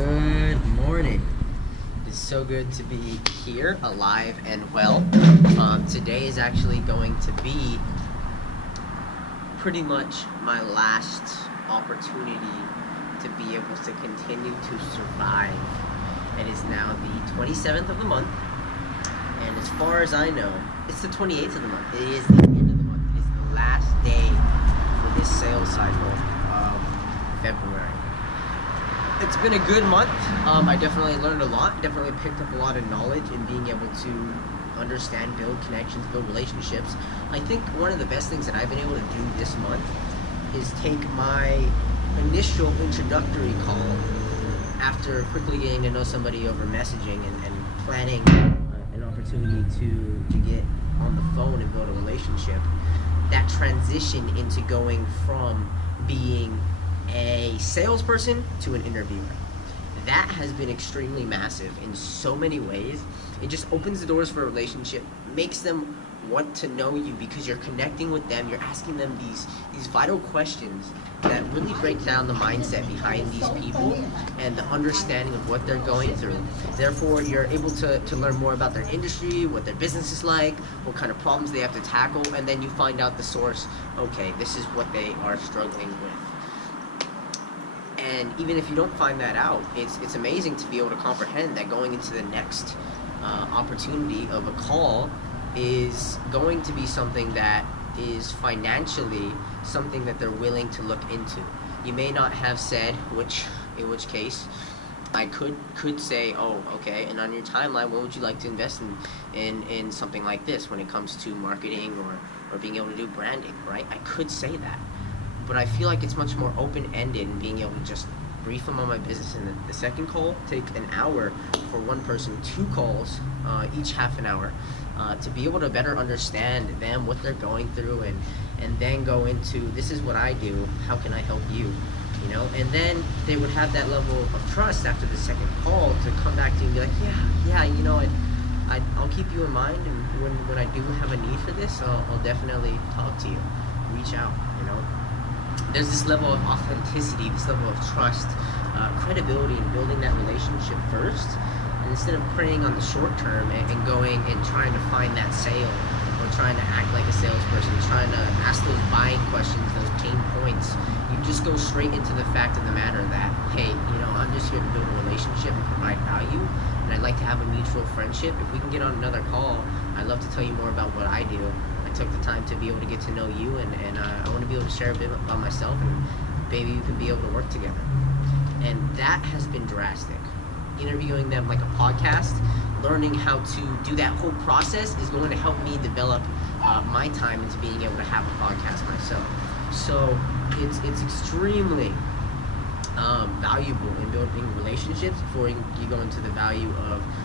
Good morning. It's so good to be here, alive and well. Today is actually going to be pretty much my last opportunity to be able to continue to survive. It is now the 27th of the month, and as far as I know, it's the 28th of the month. It is the end of the month. It is the last day for this sales cycle of February. It's been a good month. I definitely learned a lot, definitely picked up a lot of knowledge in being able to understand, build connections, build relationships. I think one of the best things that I've been able to do this month is take my initial introductory call after quickly getting to know somebody over messaging and planning an opportunity to get on the phone and build a relationship. That transition into going from being a salesperson to an interviewer. That has been extremely massive in so many ways. It just opens the doors for a relationship, makes them want to know you because you're connecting with them, you're asking them these vital questions that really break down the mindset behind these people and the understanding of what they're going through. Therefore, you're able to learn more about their industry, what their business is like, what kind of problems they have to tackle, and then you find out the source. Okay, this is what they are struggling with. And even if you don't find that out, it's amazing to be able to comprehend that going into the next opportunity of a call is going to be something that is financially something that they're willing to look into. You may not have said in which case I could say, oh, okay, and on your timeline, what would you like to invest in something like this when it comes to marketing or being able to do branding, right? I could say that. But I feel like it's much more open-ended in being able to just brief them on my business. And the second call, take an hour for one person, 2 calls, each half an hour, to be able to better understand them, what they're going through, and then go into, this is what I do, how can I help you? You know, and then they would have that level of trust after the second call to come back to you and be like, yeah, you know, I'll keep you in mind, and when I do have a need for this, I'll definitely talk to you, reach out, you know. There's this level of authenticity, this level of trust, credibility in building that relationship first. And instead of preying on the short term and going and trying to find that sale or trying to act like a salesperson, trying to ask those buying questions, those pain points, you just go straight into the fact of the matter that, hey, you know, I'm just here to build a relationship and provide value, and I'd like to have a mutual friendship. If we can get on another call, I'd love to tell you more about what I do. I took the time to be able to get to know you, and I want to be able to share a bit about myself, and maybe you can be able to work together. And that has been drastic. Interviewing them like a podcast, learning how to do that whole process is going to help me develop my time into being able to have a podcast myself. So it's extremely valuable in building relationships before you go into the value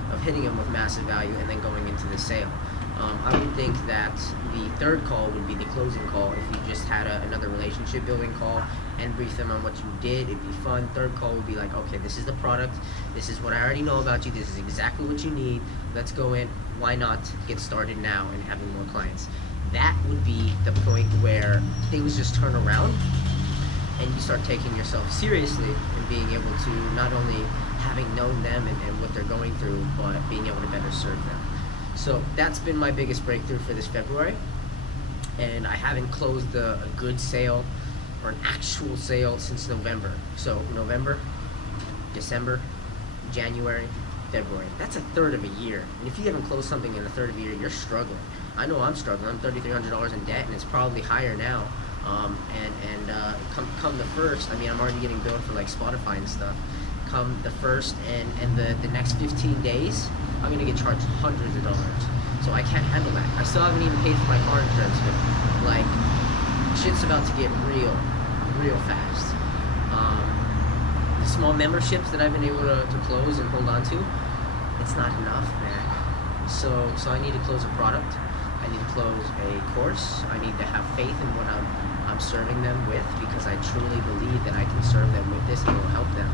of hitting them with massive value and then going into the sale. I would think that the third call would be the closing call. If you just had another relationship building call and brief them on what you did, it'd be fun. Third call would be like, okay, this is the product, this is what I already know about you, this is exactly what you need, let's go in, why not get started now and having more clients. That would be the point where things just turn around and you start taking yourself seriously and being able to not only having known them and what they're going through, but being able to better serve them. So that's been my biggest breakthrough for this February, and I haven't closed a good sale or an actual sale since November. So November, December, January, February. That's a third of a year. And if you haven't closed something in a third of a year, you're struggling. I know I'm struggling. I'm $3,300 in debt, and it's probably higher now. Come the first, I mean, I'm already getting billed for like Spotify and stuff. Come the first and the next 15 days, I'm gonna get charged hundreds of dollars. So I can't handle that. I still haven't even paid for my car insurance, but like, shit's about to get real fast. The small memberships that I've been able to close and hold on to, it's not enough, man. So I need to close a product. I need to close a course. I need to have faith in what I'm serving them with, because I truly believe that I can serve them with this and it will help them.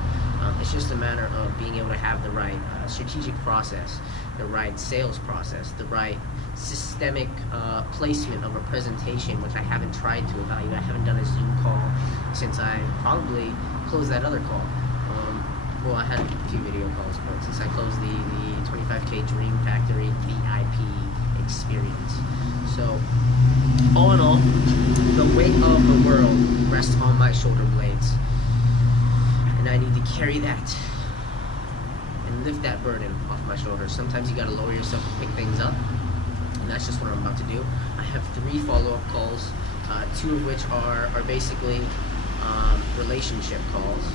It's just a matter of being able to have the right strategic process, the right sales process, the right systemic placement of a presentation, which I haven't tried to evaluate. I haven't done a Zoom call since I probably closed that other call. Well, I had a few video calls, but since I closed the 25K Dream Factory VIP experience. So, all in all, the weight of the world rests on my shoulder blades. And I need to carry that and lift that burden off my shoulders. Sometimes you gotta lower yourself to pick things up. And that's just what I'm about to do. I have 3 follow-up calls, 2 of which are basically relationship calls.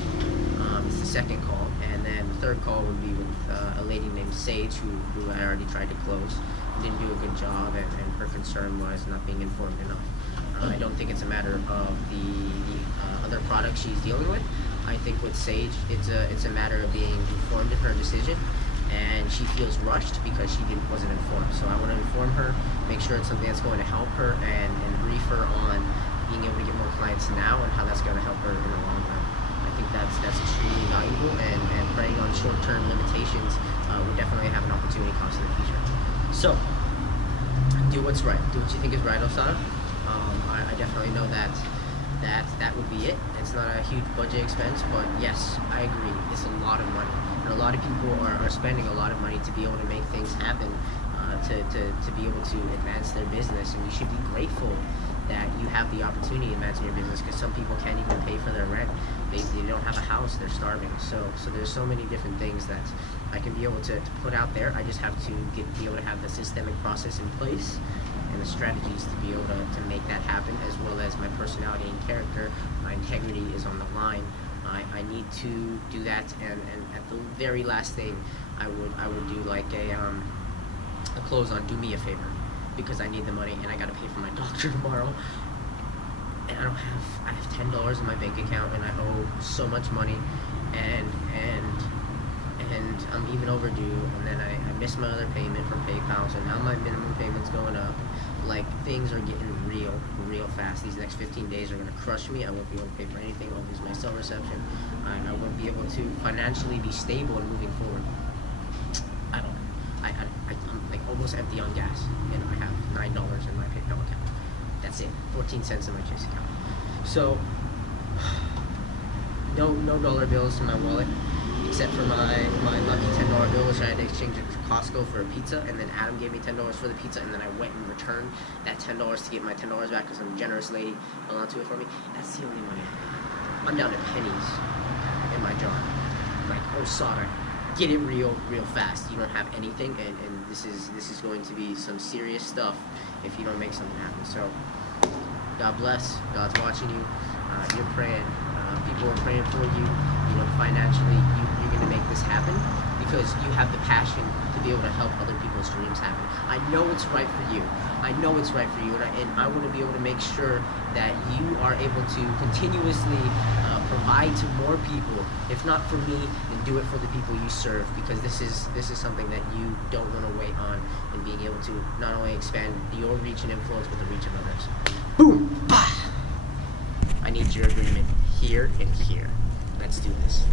It's the second call, and then the third call would be with a lady named Sage, who I already tried to close. Didn't do a good job, and her concern was not being informed enough. I don't think it's a matter of the other products she's dealing with. I think with Sage, it's a matter of being informed in her decision, and she feels rushed because she wasn't informed. So I want to inform her, make sure it's something that's going to help her, and brief her on being able to get more clients now and how that's going to help her in the long run. I think that's extremely valuable, and preying on short-term limitations would definitely have an opportunity cost in the future. So, do what's right. Do what you think is right, Osada. I definitely know that would be it. It's not a huge budget expense, but yes, I agree. It's a lot of money. And a lot of people are spending a lot of money to be able to make things happen, to be able to advance their business, and you should be grateful that you have the opportunity to advance your business, because some people can't even pay for their rent. They don't have a house, they're starving. So there's so many different things that I can be able to put out there. I just have to be able to have the systemic process in place and the strategies to be able to make that happen, as well as my personality and character. My integrity is on the line. I need to do that, and at the very last thing, I would do like a close on do me a favor, because I need the money and I gotta pay for my doctor tomorrow, and I have $10 in my bank account, and I owe so much money, and I'm even overdue, and then I missed my other payment from PayPal, so now my minimum payment's going up. Like, things are getting real fast. These next 15 days are gonna crush me. I won't be able to pay for anything. I'll lose my cell reception. I won't be able to financially be stable and moving forward. I'm like almost empty on gas, and I have $9 in my PayPal account. That's it. 14 cents in my Chase account. So no dollar bills in my wallet, except for my lucky $10 bill, which I had to exchange it to Costco for a pizza, and then Adam gave me $10 for the pizza, and then I went and returned that $10 to get my $10 back because I'm a generous lady, held on to it for me. That's the only money. I'm down to pennies in my jar. Like, oh, Sada, get it real fast. You don't have anything, and this is going to be some serious stuff if you don't make something happen. So, God bless. God's watching you. You're praying. People are praying for you. You know, financially, you're going to make this happen because you have the passion to be able to help other people's dreams happen. I know it's right for you. I know it's right for you, and I want to be able to make sure that you are able to continuously provide to more people. If not for me, then do it for the people you serve, because this is something that you don't want to wait on, and being able to not only expand your reach and influence, but the reach of others. Boom! Bah! I need your agreement here and here. Let's do this.